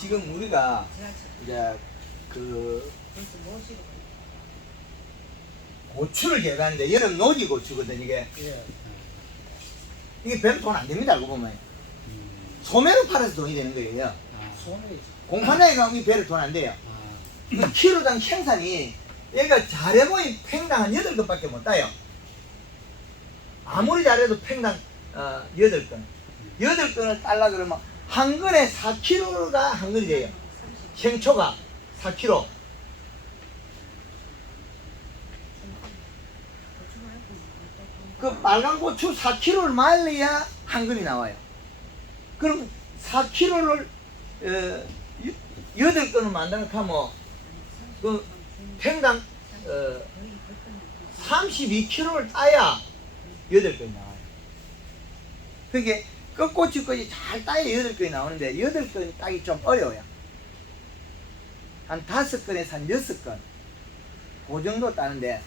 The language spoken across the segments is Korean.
지금 우리가 이제 그 고추를 재배하는데 여름 노지 고추거든 이게. 예. 이게 별로 돈 안 됩니다 알고 보면. 소매로 팔아서 돈이 되는 거예요. 아, 소매지. 공판장에 가면 이 배를 돈 안 돼요. 아, 키로당 생산이 얘가 잘해보인 팽당 한 8건밖에 못 따요. 아무리 잘해도 팽당 8건. 8건을 딸라 그러면 한 건에 4kg가 한 건이 돼요. 생초가 4kg. 그 빨간 고추 4kg를 말려야 한 건이 나와요. 그럼 4kg를 8건을 만들까 하면 그 팽당 32kg를 따야 8건이 나와요. 그게 끝고추까지 잘 따야 8건이 나오는데 8건이 따기 좀 어려워요. 한 5건에서 한 6건 그 정도 따는데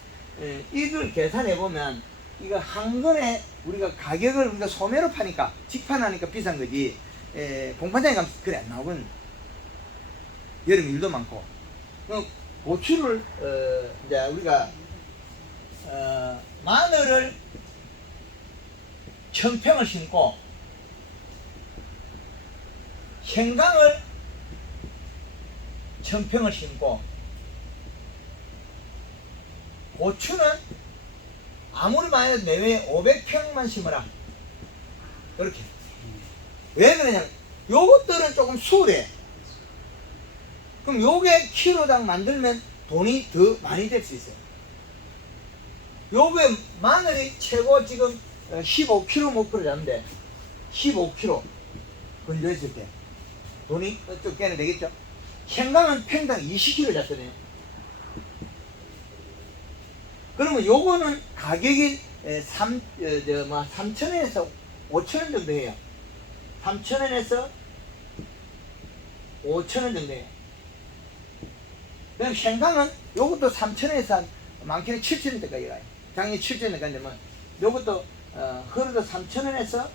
이걸 계산해 보면 이거 한 건에 우리가 가격을 우리가 소매로 파니까 직판하니까 비싼 거지 공판장에 가면 그래 안 나오거든. 여름 일도 많고 고추를 이제 우리가 마늘을 1000평을 심고 생강을 1000평을 심고 고추는 아무리 많이 해도 내외에 500평만 심어라. 이렇게. 왜 그러냐면 요것들은 조금 수월해. 그럼 요게 키로당 만들면 돈이 더 많이 될 수 있어요. 요게 마늘이 최고 지금 15kg 목표를 잡는데 15kg 건조했을 때 돈이 좀 깨는 되겠죠? 생강은 팽당 20kg 잡거든요. 그러면 요거는 가격이 3,000원에서 5,000원 정도 해요. 3,000원에서 5,000원 정도 해요. 그럼 생강은 요것도 3,000원에서 한 많게는 7,000원대까지 가요. 작년 7,000원까지 되면 요것도 흐르도 3,000원에서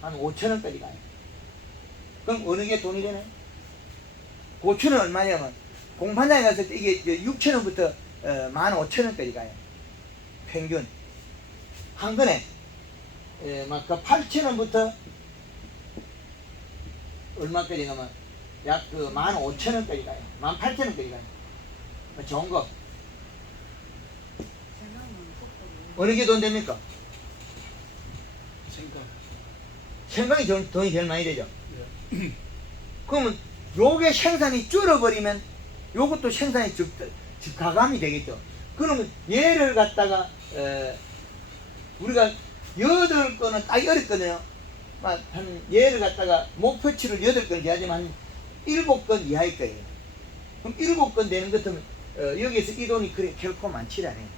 한 5,000원까지 가요. 그럼 어느 게 돈이 되나요? 고추는 얼마냐면 공판장에 갔을 때 이게 6,000원부터 15,000원까지 가요. 평균 한 건에 막 그 8,000원부터 얼마까지 가면 약 그 15,000원까지 가요. 18,000원까지 가요. 좋은 거 어느 게 돈 됩니까? 생강. 생강이 돈이 제일 많이 되죠. 예. 그러면 요게 생산이 줄어버리면 요것도 생산이 가감이 되겠죠. 그러면 얘를 갖다가 우리가 8건은 따기 어렵거든요. 한 얘를 갖다가 목표치를 8건 해야지만 한 7건 이하일 거예요. 그럼 7건 되는 것 같으면 여기에서 이 돈이 그래 결코 많지 않아요.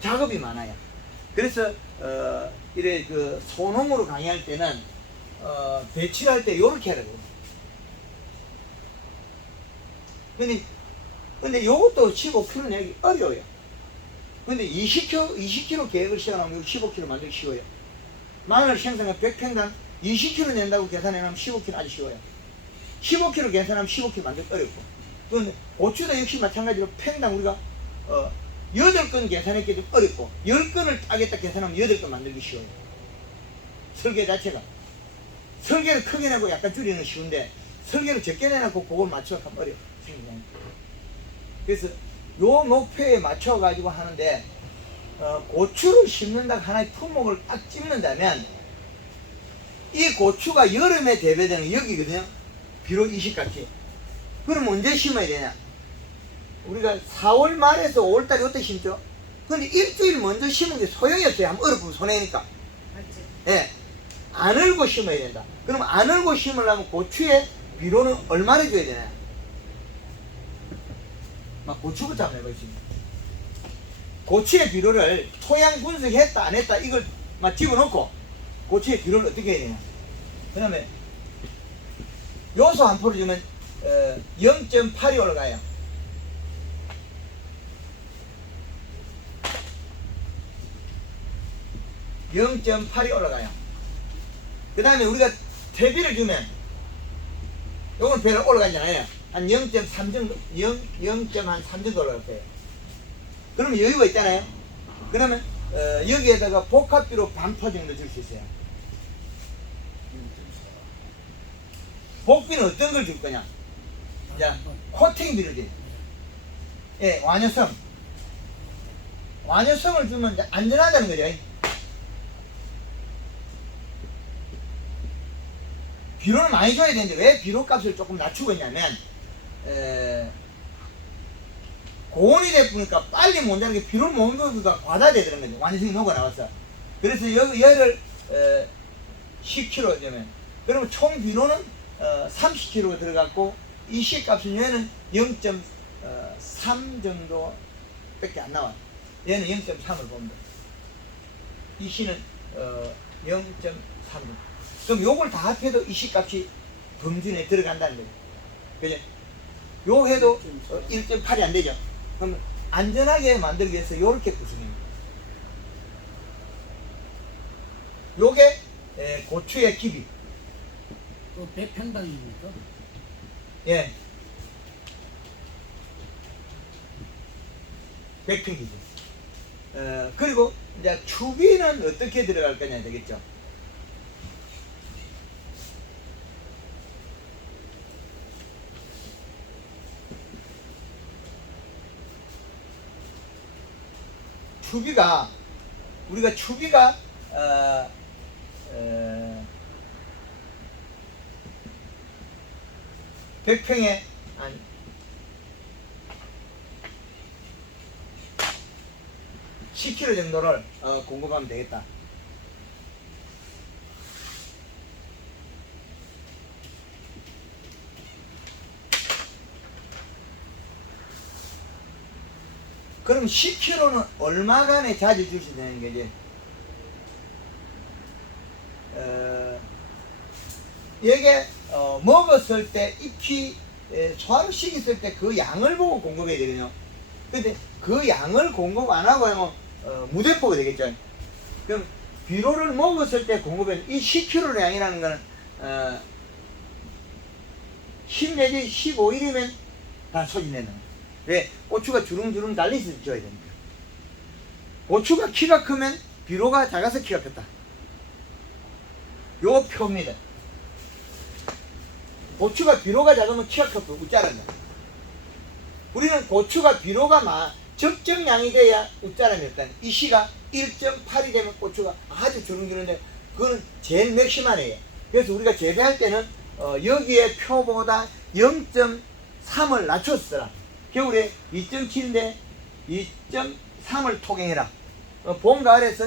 작업이 많아요. 그래서 이래 그 소농으로 강의할 때는 배치를 할 때 요렇게 하라고. 근데 요것도 15kg 내기 어려워요. 근데 20kg 계획을 시작하면 15kg 만들기 쉬워요. 마늘 생산은 100평당 20kg 낸다고 계산해놓으면 15kg 아주 쉬워요. 15kg 계산하면 15kg 만들기 어렵고. 그런데 고추도 역시 마찬가지로 평당 우리가 8건 계산했기 좀 어렵고 10건을 따겠다 계산하면 8건 만들기 쉬워요. 설계 자체가. 설계를 크게 내고 약간 줄이는 쉬운데 설계를 적게 내놓고 그걸 맞춰가면 어려워. 그래서 요 목표에 맞춰 가지고 하는데 고추를 심는다 하나의 품목을 딱 찝는다면 이 고추가 여름에 대배되는 여기거든요. 비록 이식같이. 그럼 언제 심어야 되냐? 우리가 4월 말에서 5월 달에 어떻게 심죠? 근데 일주일 먼저 심은 게 소용이 없어요. 한번 얼어보면 손해니까. 맞지? 예. 안 얼고 심어야 된다. 그럼 안 얼고 심으려면 고추의 비료는 얼마나 줘야 되나요? 막 고추부터 한번 해보겠습니다. 고추의 비료를 토양 분석했다 안 했다 이걸 막 집어넣고 고추의 비료를 어떻게 해야 되냐? 그 다음에 요소 한 포를 주면 0.8이 올라가요. 0.8이 올라가요. 그 다음에 우리가 퇴비를 주면 요건 배로 올라가잖아요. 한 0.3 정도, 0.3 정도 올라갈 거예요. 그러면 여유가 있잖아요. 그러면 여기에다가 복합비로 반포 정도 줄 수 있어요. 복비는 어떤 걸 줄 거냐? 자, 코팅비를 줘. 예, 완효성. 완효성을 주면 이제 안전하다는 거죠. 비료는 많이 줘야 되는데 왜 비료 값을 조금 낮추고 있냐면 고온이 되다 보니까 빨리 못 자는 게 비료를 못 먹으니까 과다되는 거죠. 완전히 녹아 나왔어. 그래서 얘를 10kg 되면 그러면 총 비료는 30kg가 들어갔고 이 시값은 얘는 0.3 정도밖에 안 나와요. 얘는 0.3을 봅니다. 이 시는 0.3. 그럼 요걸 다 합해도 이 시값이 범준에 들어간다는 거죠. 그죠? 요 해도 1.8이 안 되죠. 그럼 안전하게 만들기 위해서 요렇게 구성입니다. 요게 고추의 깊이. 그 100평당입니까? 예. 100평이죠. 그리고 이제 추비는 어떻게 들어갈 거냐 되겠죠. 추비가 우리가 추비가 100평에 한 10kg 정도를 공급하면 되겠다. 그럼 10kg는 얼마간의 자주 주셔야 되는 거지? 이게 먹었을 때 익히 소화를 시켰을 때 그 양을 보고 공급해야 되거든요. 근데 그 양을 공급 안 하고 하면 무대포가 되겠죠. 그럼 비료를 먹었을 때 공급해 이 10kg의 양이라는 거는 10 내지 15일이면 다 소진되는 거예요. 왜? 고추가 주름주름 달리서 줘야 됩니다. 고추가 키가 크면 비료가 작아서 키가 컸다. 요 표입니다. 고추가 비료가 작으면 키가 커서 웃자란다. 우리는 고추가 비료가 적정량이 돼야 웃자라면 이 시가 1.8이 되면 고추가 아주 주름주름인데 그거는 제일 맥시멈이에요. 그래서 우리가 재배할 때는 여기에 표보다 0.3을 낮췄어라. 겨울에 2.7인데 2.3을 통행해라. 봄 가을에서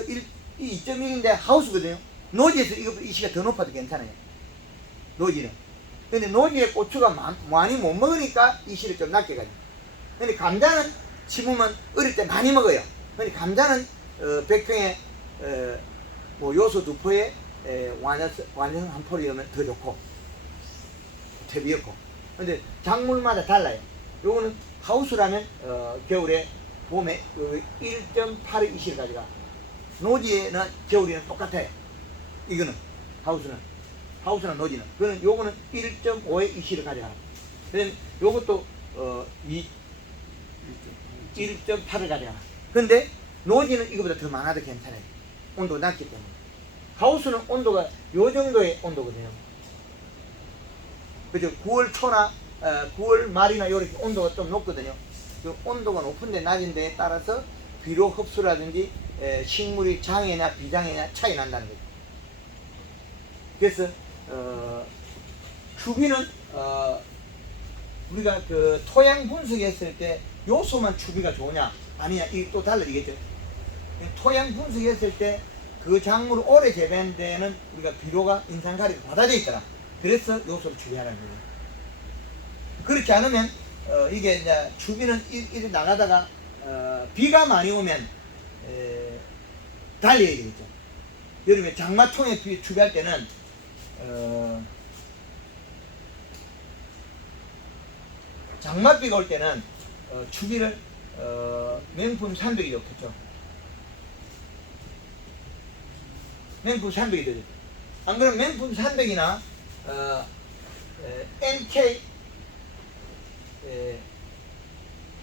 2.1인데 하우스거든요. 노지에서 이 시가 더 높아도 괜찮아요. 노지는. 근데 노지에 고추가 많이 못 먹으니까 이 시를 좀 낮게 가요. 근데 감자는 심으면 어릴 때 많이 먹어요. 근데 감자는 100평에 뭐 요소 2포에 완전 한 포리면 더 좋고 퇴비였고. 근데 작물마다 달라요. 요거는 하우스라면 겨울에 봄에 1.8의 이시를 가져가. 노지에는 겨울에는 똑같아요. 이거는 하우스나 노지는. 그거는 요거는 1.5의 이시를 가져가. 그럼 요것도 1.8을 가져가. 근데 노지는 이거보다 더 많아도 괜찮아요. 온도가 낮기 때문에. 하우스는 온도가 요 정도의 온도거든요. 그죠? 9월 초나 9월 말이나 이렇게 온도가 좀 높거든요. 그 온도가 높은데 낮은데에 따라서 비료 흡수라든지 식물이 장애냐 비장애냐 차이 난다는 거죠. 그래서 추비는 우리가 그 토양 분석했을 때 요소만 추비가 좋으냐 아니냐 이게 또 달라지겠죠. 토양 분석했을 때 그 작물을 오래 재배한 데는 우리가 비료가 인산가리가 받아져 있더라. 그래서 요소를 추비하라는 거예요. 그렇지 않으면 이게 이제 추비는 이리 나가다가 비가 많이 오면 달려야 되겠죠. 여름에 장마통에 추비할 때는 장맛비가 올 때는 추비를 명품 300이 좋겠죠. 명품 300이 되죠. 안 그러면 명품 300이나 NK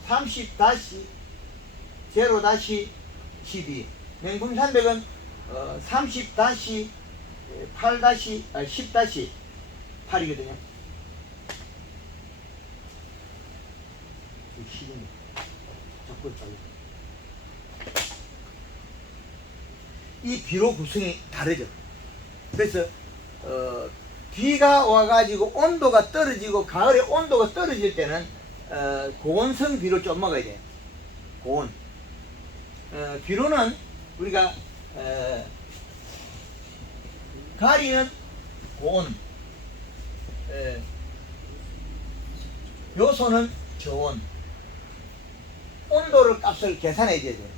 30-0-12 명품 300은 30-8-10-8이거든요. 이 비료 구성이 다르죠. 그래서 비가 와가지고 온도가 떨어지고 가을에 온도가 떨어질 때는 고온성 비료 좀 먹어야 돼요. 고온. 비료는 우리가 가리는 고온, 요소는 저온. 온도를 값을 계산해 줘야 돼요.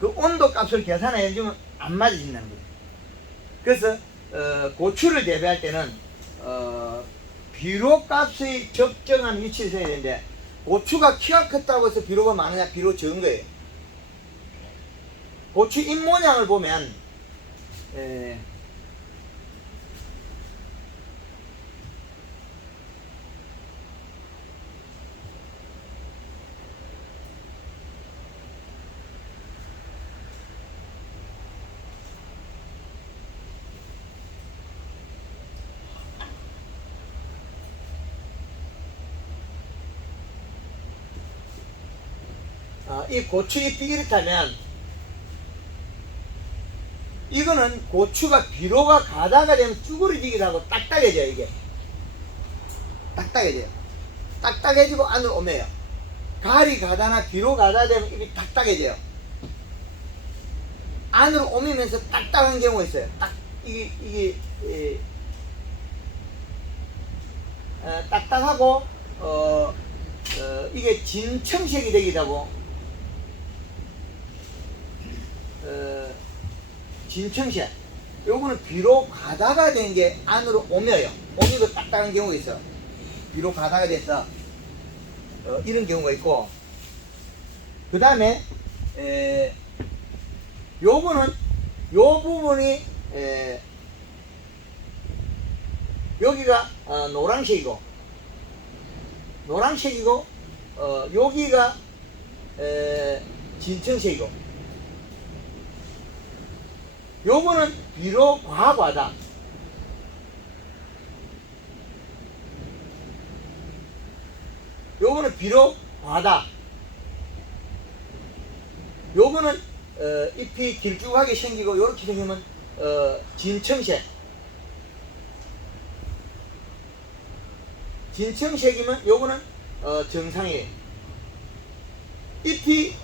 그 온도 값을 계산해 주면 안 맞아진다는 거예요. 그래서 고추를 재배할 때는 비료 값의 적정한 위치에 서야 되는데, 고추가 키가 컸다고 해서 비료가 많으냐? 비료 적은 거예요. 고추 잎 모양을 보면 이 고추잎이 이렇다면, 이거는 고추가 비료가 가다가 되면 쭈그러지기도 하고 딱딱해져요. 이게 딱딱해져요. 딱딱해지고 안으로 오며요. 가을이 가다나 비료 가다 되면 이게 딱딱해져요. 안으로 오면서 딱딱한 경우가 있어요. 이게 딱딱하고 이게 진청색이 되기도 하고, 진청색, 요거는 비로 가다가 된 게 안으로 오며요. 오미고 딱딱한 경우가 있어. 비로 가다가 돼서 이런 경우가 있고, 그 다음에 요거는 요 부분이 여기가 노란색이고 여기가 진청색이고, 요거는 비료 과하다. 요거는 비료 과하다. 요거는 잎이 길쭉하게 생기고 요렇게 생기면 진청색. 진청색이면 요거는 정상이에요. 잎이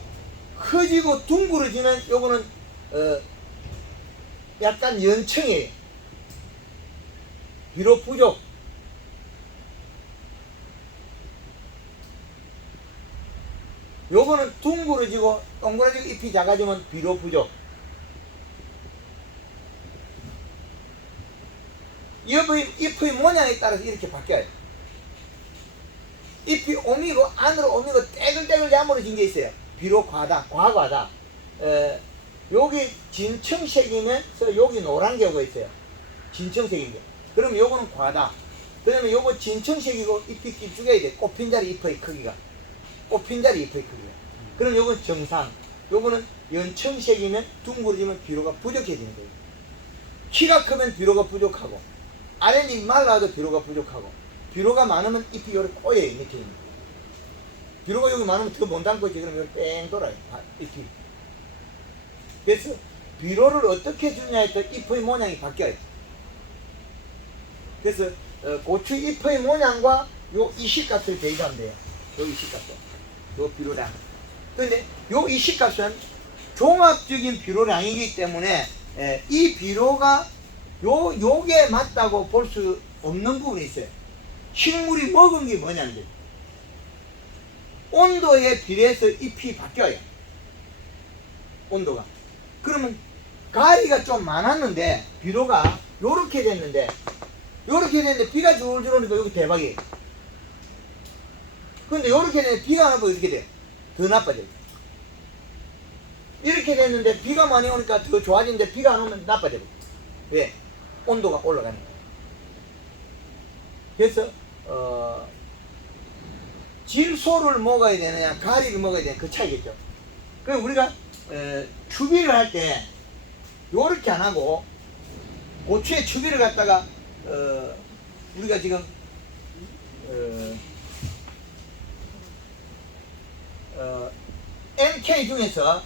커지고 둥그러지면 요거는 약간 연청이에요. 비료 부족. 요거는 둥그러지고 동그라지고 잎이 작아지면 비료 부족. 잎의 모양에 따라서 이렇게 바뀌어요. 잎이 오미고 안으로 오미고 떼글떼글 야무러진 게 있어요. 비료 과하다. 여기 진청색이면서 여기 노란 경우가 있어요. 진청색인 게. 그러면 요거는 과하다. 그러면 요거 진청색이고 잎이 길쭉해야 돼. 꽃핀자리 잎의 크기가. 꽃핀자리 잎의 크기가. 그럼 요건 정상. 요거는 연청색이면 둥그러지면 비료가 부족해지는 거예요. 키가 크면 비료가 부족하고, 아랫잎이 말라도 비료가 부족하고, 비료가 많으면 잎이 요렇게 꼬여요. 밑에 있는. 비료가 여기 많으면 더 못 담고 있지. 그러면 여기 뺑 돌아요. 잎이. 그래서 비료를 어떻게 주냐에 따라 잎의 모양이 바뀌어요. 그래서 고추 잎의 모양과 요 이식값을 대입하면 돼요. 요 이식값도. 요 비료량. 그런데 요 이식값은 종합적인 비료량이기 때문에 이 비료가 요게 맞다고 볼 수 없는 부분이 있어요. 식물이 먹은 게 뭐냐는데, 온도에 비례해서 잎이 바뀌어요. 온도가. 그러면 가리가 좀 많았는데 비료가 요렇게 됐는데 비가 줄줄 오니까 여기 대박이에요. 근데 요렇게 됐는데 비가 안 오면 어떻게 돼요? 더 나빠져요. 이렇게 됐는데 비가 많이 오니까 더 좋아지는데 비가 안 오면 나빠져요. 왜? 온도가 올라가니까. 그래서 질소를 먹어야 되느냐 가리를 먹어야 되느냐 그 차이겠죠. 그럼 우리가 추비를 할 때 요렇게 안 하고 고추에 추비를 갖다가 우리가 지금 MK 중에서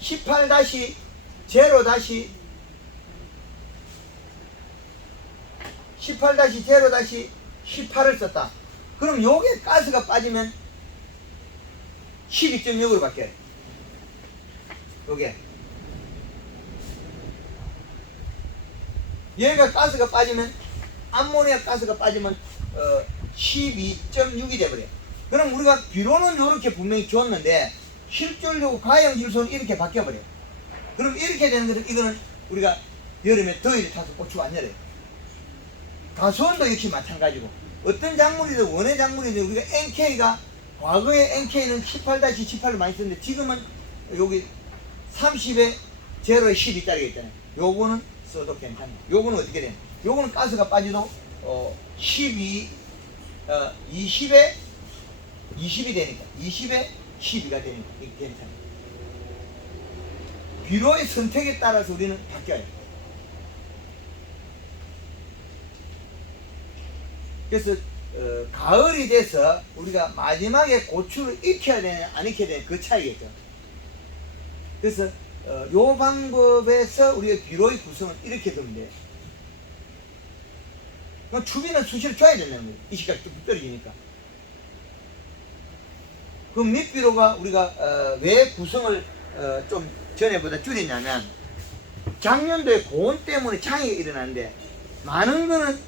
18-0-0-18을 썼다. 그럼 요게 가스가 빠지면 12.6으로 바뀌어요. 요게 얘가 가스가 빠지면 암모니아 가스가 빠지면 12.6이 돼버려요. 그럼 우리가 비료는 이렇게 분명히 줬는데 실질적으로 가형 질소는 이렇게 바뀌어버려요. 그럼 이렇게 되는 것은 이거는 우리가 여름에 더위를 타서 고추가 안 열어요. 가수원도 역시 마찬가지고 어떤 작물이든 원예 작물이든 우리가 NK가 과거에 NK는 18-18을 많이 썼는데 지금은 여기 30에 0에 12짜리가 있잖아요. 요거는 써도 괜찮아요. 요거는 어떻게 되냐? 요거는 가스가 빠져도 20이 되니까 20에 12가 되니까 이게 괜찮아요. 비료의 선택에 따라서 우리는 바뀌어요. 그래서 가을이 돼서 우리가 마지막에 고추를 익혀야 되냐 안 익혀야 되냐 그 차이겠죠. 그래서 요 방법에서 우리가 비료의 구성은 이렇게 되면 돼요. 추비는 수시로 줘야 된다는 거예요. 이식까지 뚝 떨어지니까. 그럼 밑비료가 우리가 왜 구성을 좀 전에보다 줄이냐면 작년도에 고온 때문에 장애가 일어나는데 많은 거는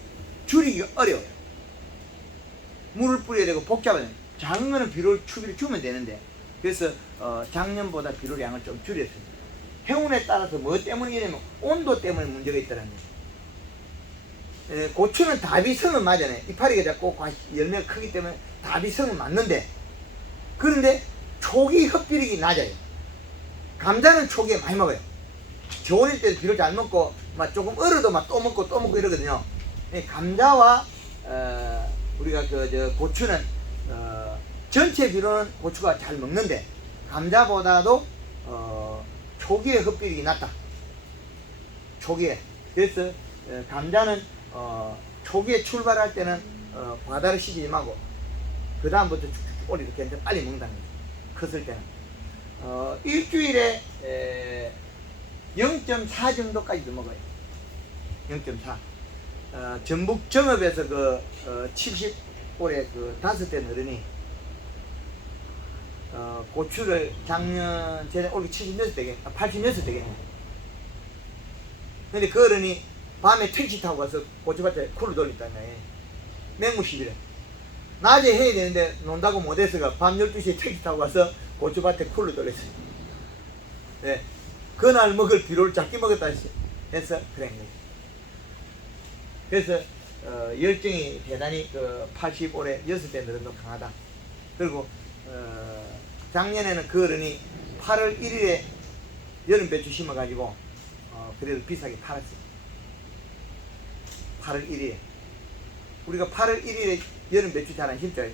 줄이기가 어려워요. 물을 뿌려야 되고 복잡해요. 작은 거는 추비를 주면 되는데 그래서 작년보다 비료량을 좀 줄였습니다. 해운에 따라서 뭐 때문이냐면 온도 때문에 문제가 있다는 거예요. 고추는 다비성은 맞아요. 이파리가 작고 열매가 크기 때문에 다비성은 맞는데 그런데 초기 흡비력이 낮아요. 감자는 초기에 많이 먹어요. 겨울일 때도 비료 잘 먹고 막 조금 얼어도 막 또 먹고 또 먹고 이러거든요. 감자와 우리가 고추는 전체 비료는 고추가 잘 먹는데 감자보다도 초기에 흡비력이 낮다. 초기에. 그래서 감자는 초기에 출발할 때는 과다를 시키지 말고 그 다음부터 쭉쭉 올리도 괜찮아 빨리 먹는다는 거죠. 컸을 때는 일주일에 0.4 정도까지도 먹어요. 0.4. 전북 정읍에서 70올에 5대 어른이 고추를 작년 전에 올해 86되겠네. 근데 그 어른이 밤에 택시 타고 가서 고추밭에 쿨을 돌렸다는 거예요. 맹무시비래. 낮에 해야 되는데 논다고 못해서가 밤 12시에 택시 타고 가서 고추밭에 쿨을 돌렸어요. 네. 그날 먹을 비료를 작게 먹었다 해서 그런 거예요. 그래서 열정이 대단히 85에 6대 늘은도 강하다. 그리고 작년에는 그 어른이 8월 1일에 여름 배추 심어가지고 그래도 비싸게 팔았어요. 8월 1일에 우리가 8월 1일에 여름 배추 잘 안 심죠.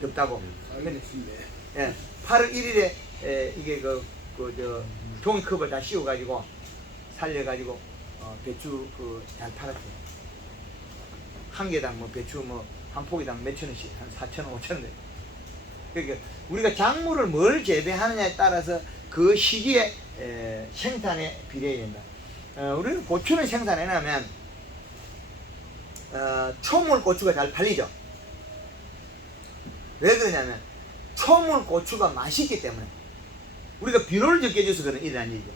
덥다고. 예, 8월 1일에 이게 종이컵을 다 씌워가지고 살려가지고 배추 잘 팔았어요. 한 개당 배추 한 포기당 몇천 원씩 한 4,000원 5,000원. 그러니까 우리가 작물을 뭘 재배하느냐에 따라서 그 시기에 생산에 비례해야 된다. 우리는 고추를 생산해내면 초물 고추가 잘 팔리죠. 왜 그러냐면 초물 고추가 맛있기 때문에. 우리가 비료를 적게 줘서 그런 일이 아니죠.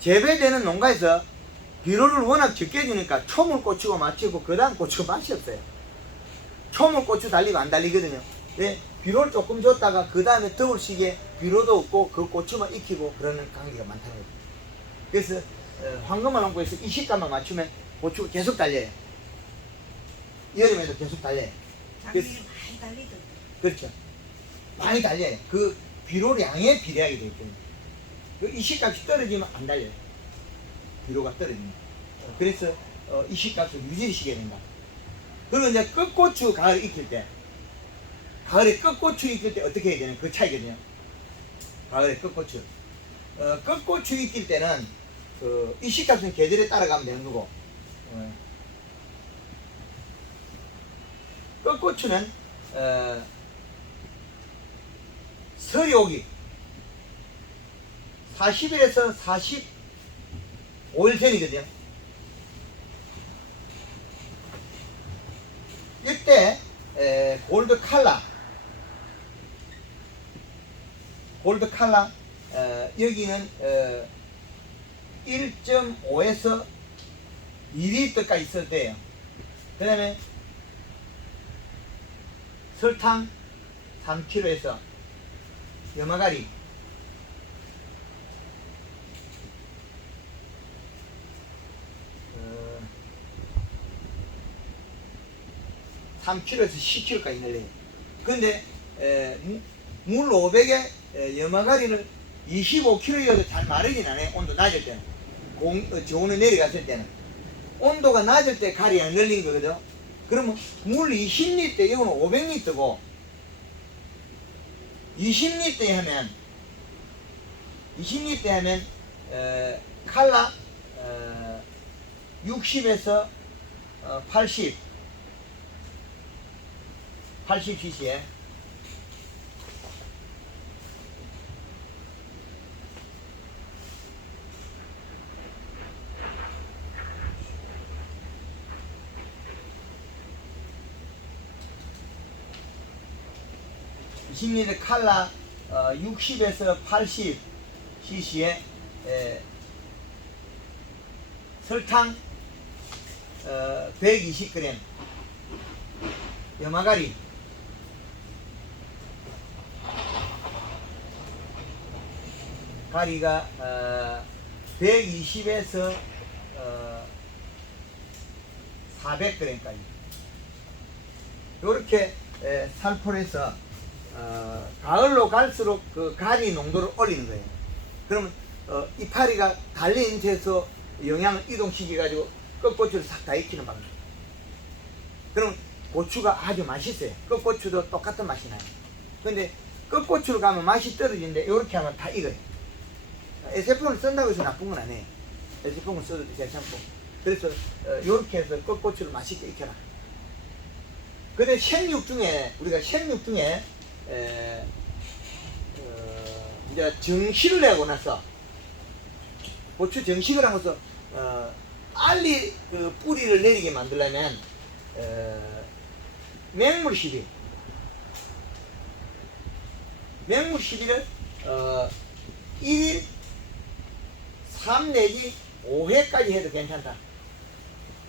재배되는 농가에서 비료를 워낙 적게 주니까 초물 고추가 맛있고 그 다음 고추가 맛이 없어요. 초물 고추 달리고 안 달리거든요. 왜? 비료를 조금 줬다가 그 다음에 더울 시기에 비료도 없고 그 고추만 익히고 그러는 관계가 많다는 거죠. 그래서 황금알 농구에서 이 식감만 맞추면 고추가 계속 달려요. 여름에도 계속 달려요. 작년에 많이 달리더라고요. 그렇죠. 많이 달려요. 그 비료량에 비례하게 되기 때문에. 이 식값이 떨어지면 안 달려요. 비료가 떨어집니다. 그래서 이 식값을 유지시켜야 된다. 그리고 이제 끝고추 가을에 익힐 때, 가을에 끝고추 익힐 때 어떻게 해야 되는 그 차이거든요. 가을에 끝고추. 끝고추 익힐 때는 그 이식값은 계절에 따라가면 되는 거고, 끝고추는 설이 오기 40일에서 45일 전이거든요. 이때 골드 칼라 여기는 1.5에서 2리터까지 있을 때예요. 그 다음에 설탕 3kg에서 염화가리 3kg에서 10kg까지 넣어요. 근데 물 500에 염화가리는 25kg여도 잘 마르진 않아요. 온도 낮을 때는. 저온이 내려갔을 때는. 온도가 낮을 때 가리 안 열린 거거든. 그러면 물 20리터, 이거는 500리터고 20리터에 하면 칼라 60에서 80cc에 칼라 60에서 80cc에 설탕 120g, 염화가리 가리가 120에서 400g까지 이렇게 살포해서 가을로 갈수록 그 가리 농도를 올리는 거예요. 그러면 이파리가 달린 채에서 영양을 이동시켜 가지고 끝고추를 싹 다 익히는 방법. 그럼 고추가 아주 맛있어요. 끝고추도 똑같은 맛이 나요. 근데 끝고추를 가면 맛이 떨어지는데 이렇게 하면 다 익어요. 에세폼을 쓴다고 해서 나쁜 건 아니에요. 에세폼을 써도 괜찮고. 그래서 이렇게 해서 끝고추를 맛있게 익혀라. 근데 생육 중에 우리가 이제 정식을 내고 나서 고추 정식을 하고서 빨리 그 뿌리를 내리게 만들려면 맹물 시비를 1일 3 내지 5회까지 해도 괜찮다.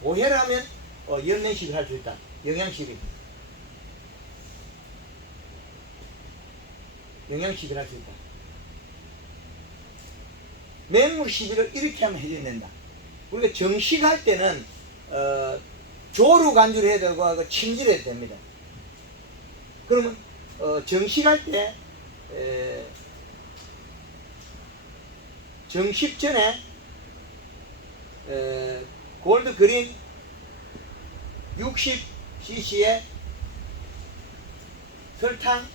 5회를 하면 열매 시비를 할 수 있다. 영양 시비. 영양시비를 할 수 있다. 맹물 시비를 이렇게 하면 해줘야 된다. 우리가 정식할 때는 조루 간주를 해야 되고 침질을 해도 됩니다. 그러면 정식할 때 정식 전에 골드 그린 60cc에 설탕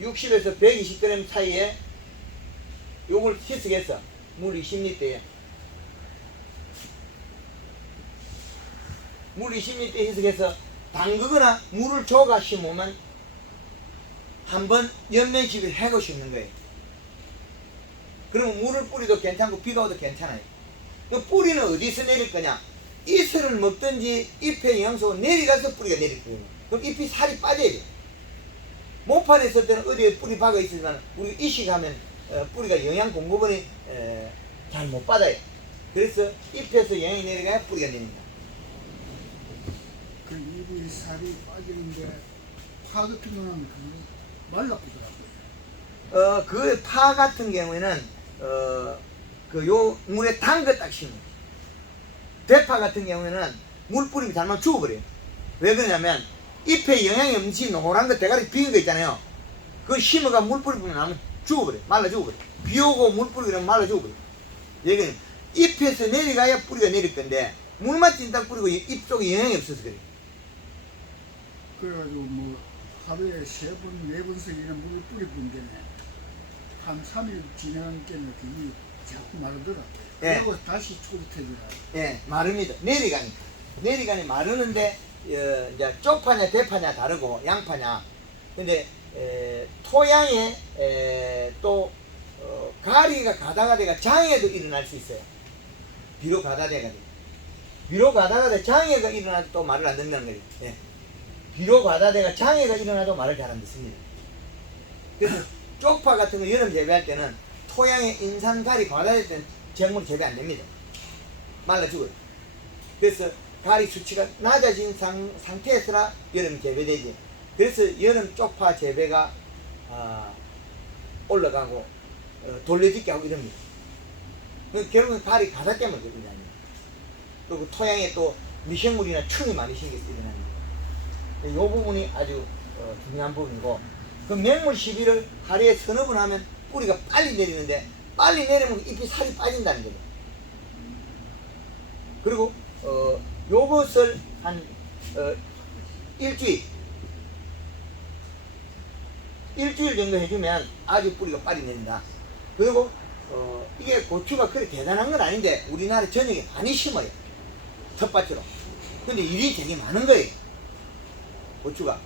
60에서 120g 사이에 요걸 희석해서 물 20리터에 희석해서 담그거나 물을 줘가 심으면 한번 연면식을 해고 심는 거예요. 그러면 물을 뿌리도 괜찮고 비가 오도 괜찮아요. 그 뿌리는 어디서 내릴 거냐? 이슬을 먹든지 잎의 영양소가 내려가서 뿌리가 내릴 거예요. 그럼 잎이 살이 빠져야 돼요. 모판에 있을 때는 어디에 뿌리 박아 있으면 우리 이식하면 뿌리가 영양 공급원이 잘 못 받아요. 그래서 잎에서 영양이 내려가야 뿌리가 내립니다. 그 잎이 살이 빠지는데 파 같은 거는 그 말라붙더라고요. 그 파 같은 경우에는 그 요 물에 담가 딱 심어요. 대파 같은 경우에는 물 뿌리면 잘못 죽어버려요. 왜 그러냐면 잎에 영양이 없는 노란 거 대가리 비는 거 있잖아요. 그거 심어가 물 뿌리면 나면 죽어버려요. 말라 죽어버려요. 비 오고 물 뿌리면 말라 죽어버려요. 얘기는 잎에서 내려가야 뿌리가 내릴 건데 물만 찐딱 뿌리고 잎 속에 영양이 없어서 그래. 그래가지고 뭐 하루에 3번, 4번씩 이런 물을 뿌리는 게한 3일 지나는 게는 그게 자꾸 마르더라고요. 예. 그리고 다시 쪼릿해지더라고요. 예, 마릅니다. 내리가니까. 내리가니 마르는데, 이제 쪽파냐, 대파냐 다르고, 양파냐. 근데, 토양에, 또, 가리가 가다가 돼가 장애도 일어날 수 있어요. 비로 가다가 돼. 비로 가다가 돼 장애가 일어나도 또 말을 안 듣는다는 거예요. 예. 비로 가다가 돼가 장애가 일어나도 말을 잘 안 듣습니다. 그래서 쪽파 같은 거 여름 재배할 때는 토양에 인산가리 과다될 때는 작물 재배 안 됩니다. 말라 죽어요. 그래서 가리 수치가 낮아진 상태에서라 여름 재배되지. 그래서 여름 쪽파 재배가 올라가고 돌려짓기 하고 이럽니다. 결국은 가리 가다 때문에 그러냐. 그리고 토양에 또 미생물이나 충이 많이 생겨서 일어납니다. 이 부분이 아주 중요한 부분이고, 그 맹물 시비를 하루에 서너 번 하면 뿌리가 빨리 내리는데, 빨리 내리면 잎이 살이 빠진다는 거죠. 그리고 요것을 한 일주일 정도 해주면 아주 뿌리가 빨리 내린다. 그리고 이게 고추가 그렇게 대단한 건 아닌데 우리나라 전역에 많이 심어요, 텃밭으로. 근데 일이 되게 많은 거예요, 고추가.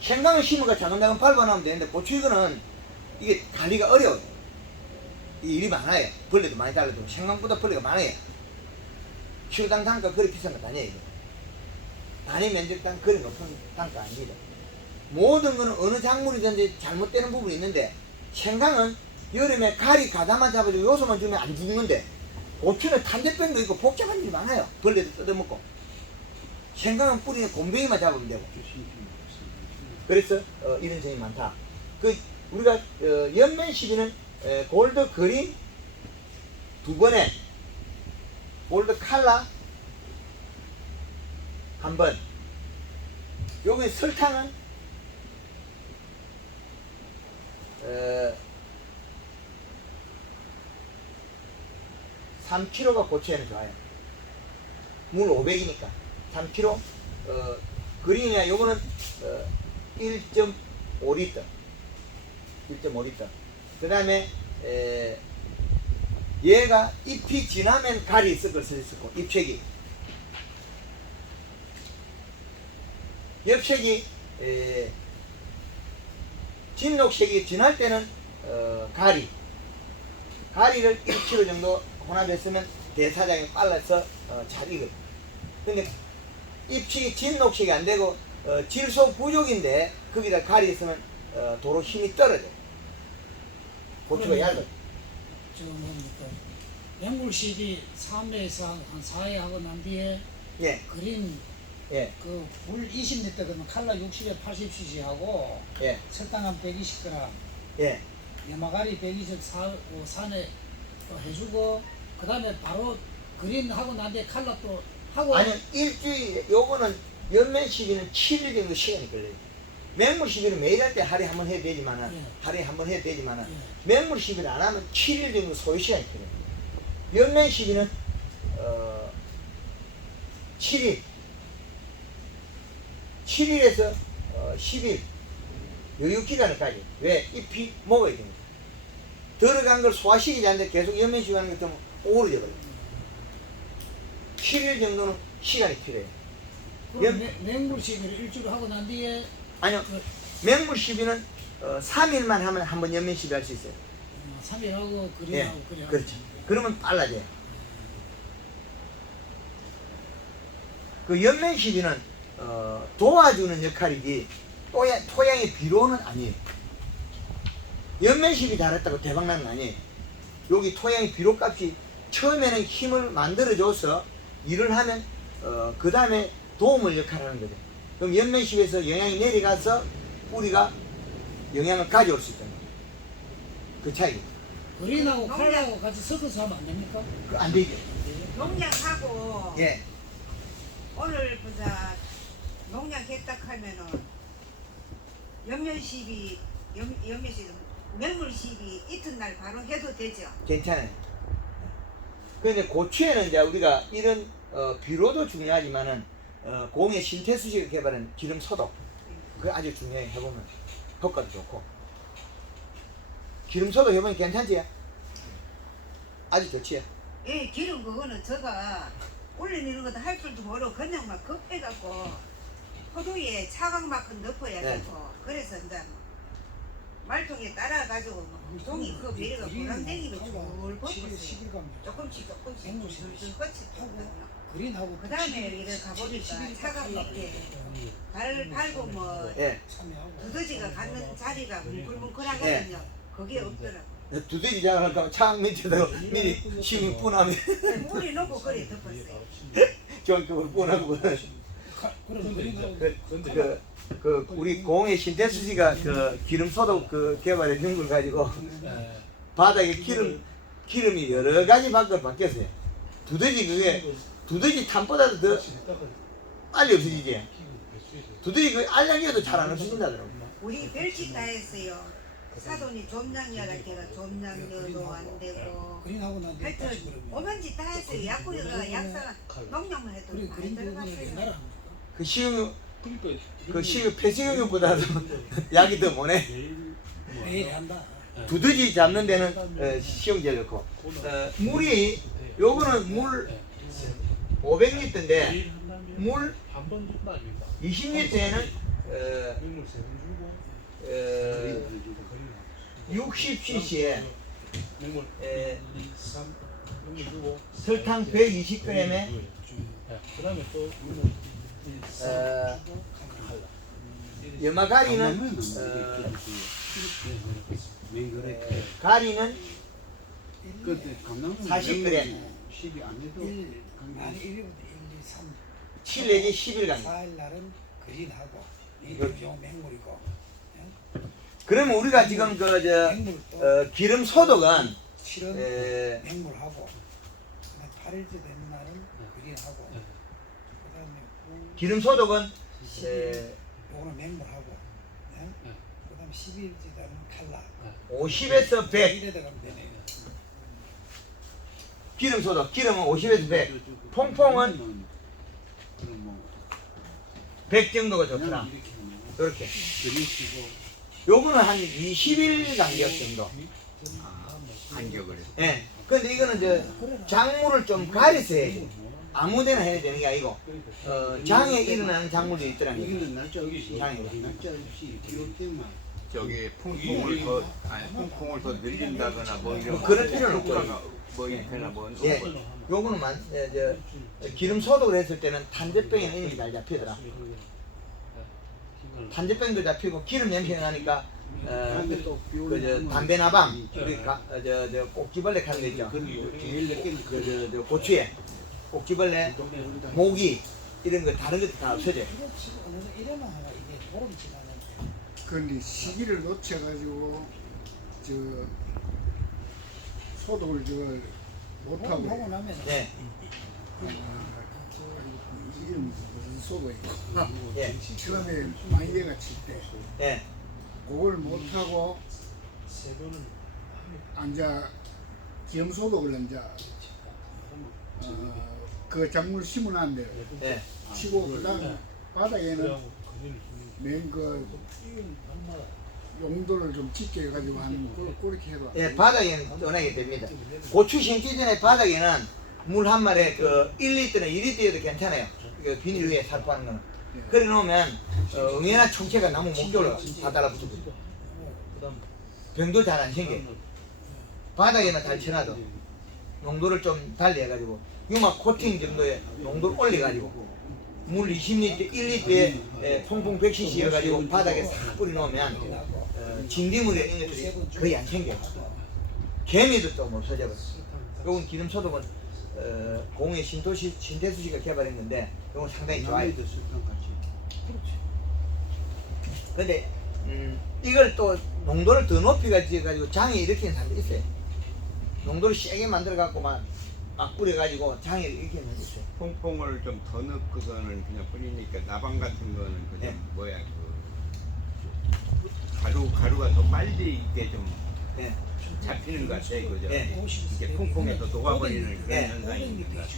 생강을 심어가 자근자근 밟아놓으면 되는데 고추 이거는 이게 관리가 어려워요. 이 일이 많아요. 벌레도 많이 달라도 생강보다 벌레가 많아요. 키로당 단가 그리 비싼 거 아니에요. 이거. 단위 면적당 그리 높은 단가 아닙니다. 모든 거는 어느 작물이든지 잘못되는 부분이 있는데, 생강은 여름에 가리 가다만 잡아주고 요소만 주면 안 죽는데, 고추는 탄저병도 있고 복잡한 일이 많아요. 벌레도 뜯어먹고. 생강은 뿌리에 곰뱅이만 잡으면 되고. 그래서 이런 점이 많다. 우리가 연면 시비는 골드 그린 2번에 골드 칼라 1번. 여기 설탕은 3kg가 고추에는 좋아요. 물 500이니까 3kg. 그린이야 요거는 1.5리터. 그 다음에 얘가 잎이 지나면 가리 썩을 수 있고, 잎색이. 엽색이 진녹색이 지날 때는 가리를 1kg 정도 혼합했으면 대사장이 빨라서 잘 익어요. 근데 잎색이 진녹색이 안 되고 질소 부족인데 거기다 가리 있으면 도로 힘이 떨어져요. 고추가 얇아요. 지금 뭡니까? 맹물시비 3회에서 한 4회 하고 난 뒤에 예, 그린 예, 그 물 20리터 그러면 칼라 60에 80cc 하고 예, 설탕 한 120g, 예. 염화가리 124 산에 또 해주고, 그 다음에 바로 그린 하고 난 뒤에 칼라 또 하고. 아니, 일주일, 요거는 연면 시비는 7일 정도 시간이 걸려요. 맹물 시비는 매일 할 때 하루에 한 번 해도 되지만은, 예. 하루에 한 번 해도 되지만은, 예. 맹물 시비를 안 하면 7일 정도 소요 시간이 걸려요. 연면 시비는 7일에서 10일 여유기간을까지. 왜? 잎이 먹어야 됩니다. 들어간 걸 소화시키지 않는데 계속 연면 시비 하는 것 때문에 오그러져 버려요. 7일 정도는 시간이 필요해요. 맹물시비를 일주일 하고 난 뒤에 아니요, 맹물 시비는 3일만 하면 한 번 연면 시비 할 수 있어요. 3일 하고 그린 예, 하고 그래. 그렇죠. 그러면 빨라져요. 그 연면 시비는 도와주는 역할이지 토양의 비료는 아니에요. 연면 시비 잘했다고 대박나는 거 아니에요. 여기 토양의 비료 값이 처음에는 힘을 만들어줘서 일을 하면 그 다음에 도움을 역할하는 거죠. 그럼 연면 시비에서 영양이 내려가서 뿌리가 영양을 가져올 수 있다는 거예요. 그 차이죠. 그린하고 칼라하고 같이 섞어서 하면 안 됩니까? 안 되죠. 농약하고 예. 오늘 보자 농약 했다 하면은 연면시비 맹물시비 이튿날 바로 해도 되죠. 괜찮아요. 그런데 고추에는 이제 우리가 이런 비료도 중요하지만은 공의 신태수식을 개발한 기름 소독 그게 아주 중요해. 해보면 효과도 좋고 기름 소독 해보면 괜찮지? 아주 좋지? 예, 기름 그거는 제가 올리는 것도 할 줄도 모르고 그냥 막 급해갖고 포도에 차강만큼 넣어야 네. 되고 그래서 이제 뭐 말통에 따라가지고 뭐 종이 그 비례가 보람댕이로 줄 뽑고서 10일 가면 조금씩 줄줄 거치거든요. 그린하고 그 다음에 이래 가보니까 차가 밑에 발고 뭐 예. 참여하고 두더지가 갖는 자리가 뭉클뭉클하거든요. 그게 없더라고. 두더지 장을 창 밑에다 미리 심을 뿌나면 물이 넣고 그래 덮었어요. 전격으로 뿌나고 그럼 그린하고 그 우리 공의 신태수씨가 그 기름 소독 그 개발해 준 걸 가지고 바닥에 기름이 여러 가지 방법을 바뀌었어요. 두더지 탐보다도 더 빨리 없어지지. 두더지 그 알약이어도 잘 안 없어진다더라고. 우리 별짓 다 했어요. 사돈이 좀장이라 걔가 좀장녀도 안 되고 그린하고 난 뒤에 다시 하여튼 그러면 오만 짓 다 했어요. 약국에가 약사가 농약만 해도 우리 많이 그린 부분은 들어갔어요. 옛날에 합니까? 그 식용유 폐식용유보다도 약이 더 뭐네. 매일 한다. 두더지 잡는 데는 식용제 넣고 물이 요거는 물 500리터인데 물 20리터에는 60cc에 설탕 120g에 염화가리는 가리는 40g 10이 안 해도 아니 1일부터 1, 2, 3, 7 내지 10일 간격. 4일 날은 그린하고 이틀 요 맹물이고 그러면 우리가 지금 기름 소독은 7은 맹물하고 그다음 8일째 되는 날은 그린하고 그다음에 기름 소독은 요거는 맹물하고 그다음에 12일째 되는 탈락 50에서 100 이래 가면 되네. 기름 소독 기름은 50에서 100 퐁퐁은 100 정도가 좋더라. 이렇게 요거는 한 20일 간격 정도. 간격을 해서. 예. 근데 이거는 작물을 좀 가려서 해야지. 아무데나 해야 되는 게 아니고 장에 일어나는 작물도 있더라고요. 여기는 날짜 없이 장에. 날짜 없이 기록 때만 저기 풍풍을 더 늘린다거나 뭐 이런 그럴 필요는 없고요. 효과가 뭐 있거나 뭐 예. 요거는 기름 소독을 했을 때는 탄저병에는 이름이 잘 잡히더라. 탄저병도 잡히고 기름 냄새가 나니까 담배 나방 우리 꼭지벌레 하는 거 있죠. 제일 늦게 고추에 꼭지벌레, 모기 이런 거 다른 것도 다 없어져. 이래만 하나 이게 보름 지나는데 근데 시기를 놓쳐가지고 저 소독을 보름 못하고 하고 나면 예, 이름 무슨 소독이고 예, 처음에 만개가 칠때 예, 그걸 못하고 앉아 기름 소독을 이제 그 작물 심어놨는데 예. 치고 그다음 바닥에는 맨그 용도를 좀 짙게 해가지고 하는 거 그렇게 해봐. 예, 바닥에는 떠나게 됩니다. 고추 심기 전에 바닥에는 물 한 마리에 1리터나 2리터여도 괜찮아요. 비닐 위에 살포하는 거는. 그래 놓으면 응애나 총체가 나무 못 겨울러 다 달라붙고 병도 잘 안 생겨. 바닥에만 잘 쳐놔도 농도를 좀 달리 해가지고 유막 코팅 정도의 농도를 올려가지고 물 20리터, 1리터에 퐁퐁 100cc 해가지고 바닥에 싹 뿌려 놓으면 진딧물이 이런 것들이 거의 안 생겨요. 개미도 좀 없어져버려. 요건 기름 소독은 공의 신태수씨가 개발했는데 요건 상당히 좋아요. 근데 이걸 또 농도를 더 높여가지고 장에 일으키는 사람도 있어요. 농도를 세게 만들어갖고 막 뿌려가지고 장에 일으키는 사람도 있어요. 퐁퐁을 좀 더 넣고서는 그냥 뿌리니까 나방 같은 거는 그냥 네. 뭐야 가루가 더 빨리 있게 좀 예. 잡히는 것 같아 그죠? 예. 이게 콩콩해서 녹아버리는 그런 예. 현상이 있는 것 같아.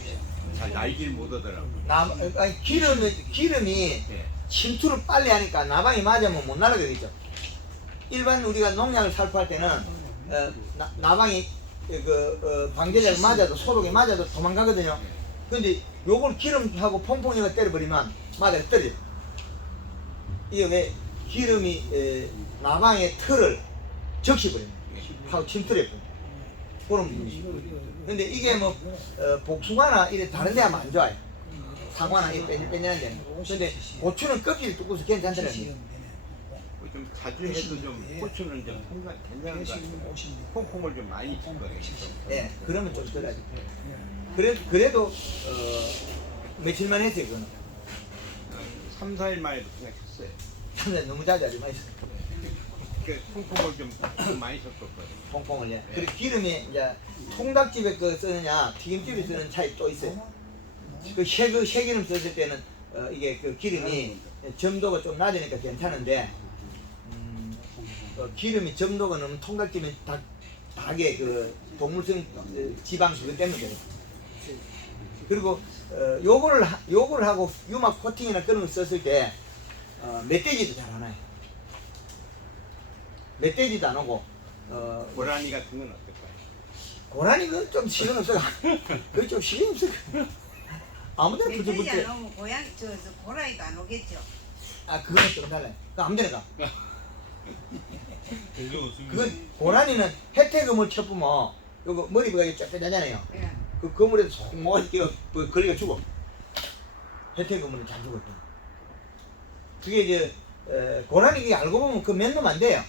잘 날질 못하더라고. 아니, 기름이 예. 침투를 빨리 하니까 나방이 맞으면 못 날아가게 되죠. 일반 우리가 농약을 살포할 때는 나방이 방제제를 맞아도 소독이 맞아도 도망가거든요. 근데 요걸 기름하고 퐁퐁이가 때려버리면 맞아서 떨어져요. 이게 왜 기름이 나방의 털을 적시버려요. 하고 침투해버려요. 그런 부분이죠. 근데 이게 뭐 복숭아나 이래 다른 데 하면 안 좋아요. 사과나 이래 빼내는데. 근데 고추는 껍질이 두꺼워서 괜찮다는 거예요. 좀 자주 해도 좀 고추는 좀 괜찮은 것 같아. 콩콩을 좀 많이 친 거예요. 예, 그러면 좀 덜하죠. 그래도 며칠만 했어요, 그거는. 3, 4일 만에도 그냥 했어요. 참내 너무 자주 하지 마세요. 그 콩콩을 좀 많이 쳤었거든. 퐁퐁을 예. 그리고 기름이 이제 통닭집에 그 쓰느냐 튀김집에 쓰는 차이 또 있어요. 그 쇠기름 썼을 때는 이게 그 기름이 점도가 좀 낮으니까 괜찮은데 기름이 점도가 너무 통닭집에 닭의 그 동물성 지방 그것 때문에 그래요. 그리고 요거를 하고 유막 코팅이나 그런 거 썼을 때 멧돼지도 잘 안 와요. 멧돼지도 안 오고 고라니 같은 건 어떨까요? 고라니 그건 좀 시간 없어. 그건 좀 시간 없어. 아무데나 멧돼지 안 붙여. 오면 고양 저 고라니도 안 오겠죠. 아 그건 좀 달라요. 그 아무데나 가. 그건 고라니는 혜택금을 쳐보면 요거 머리가 쫙빼잖아요. 예. 그 그물에서 속 모아지게 걸리가 죽어. 혜택금을 잘 죽었대. 그게 이제 고라니 알고 보면 그 몇 놈 안 돼요.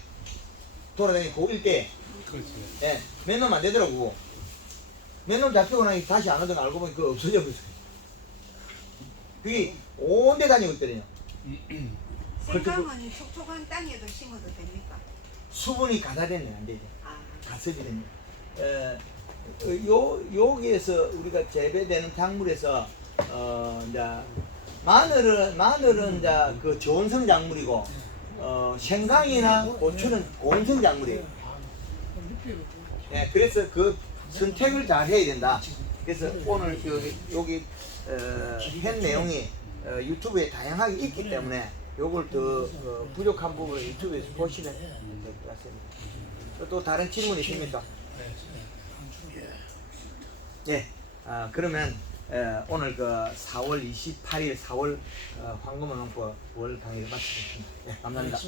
돌아다니고 일대. 그렇지. 예, 몇 놈 안 되더라고. 몇 놈 잡히고 나니 다시 안 오던 거 알고 보니 그거 없어져 버렸어요. 그게 온 데 다니고 있거든요. 생강은 촉촉한 땅에도 심어도 됩니까? 수분이 가다되네 안 되죠. 아, 가스지는. 여기에서 우리가 재배되는 작물에서 이제 마늘은 이제 그 저온성 작물이고 생강이나 고추는 고온성 작물이에요. 예, 그래서 그 선택을 잘 해야 된다. 그래서 오늘 여기 한 내용이 유튜브에 다양하게 있기 때문에 요걸 더 부족한 부분을 유튜브에서 보시면 될 것 같습니다. 또 다른 질문 있습니까? 예. 그러면 오늘 그 4월 28일 4월 황금어농법 월 강의를 마치겠습니다. 예, 감사합니다.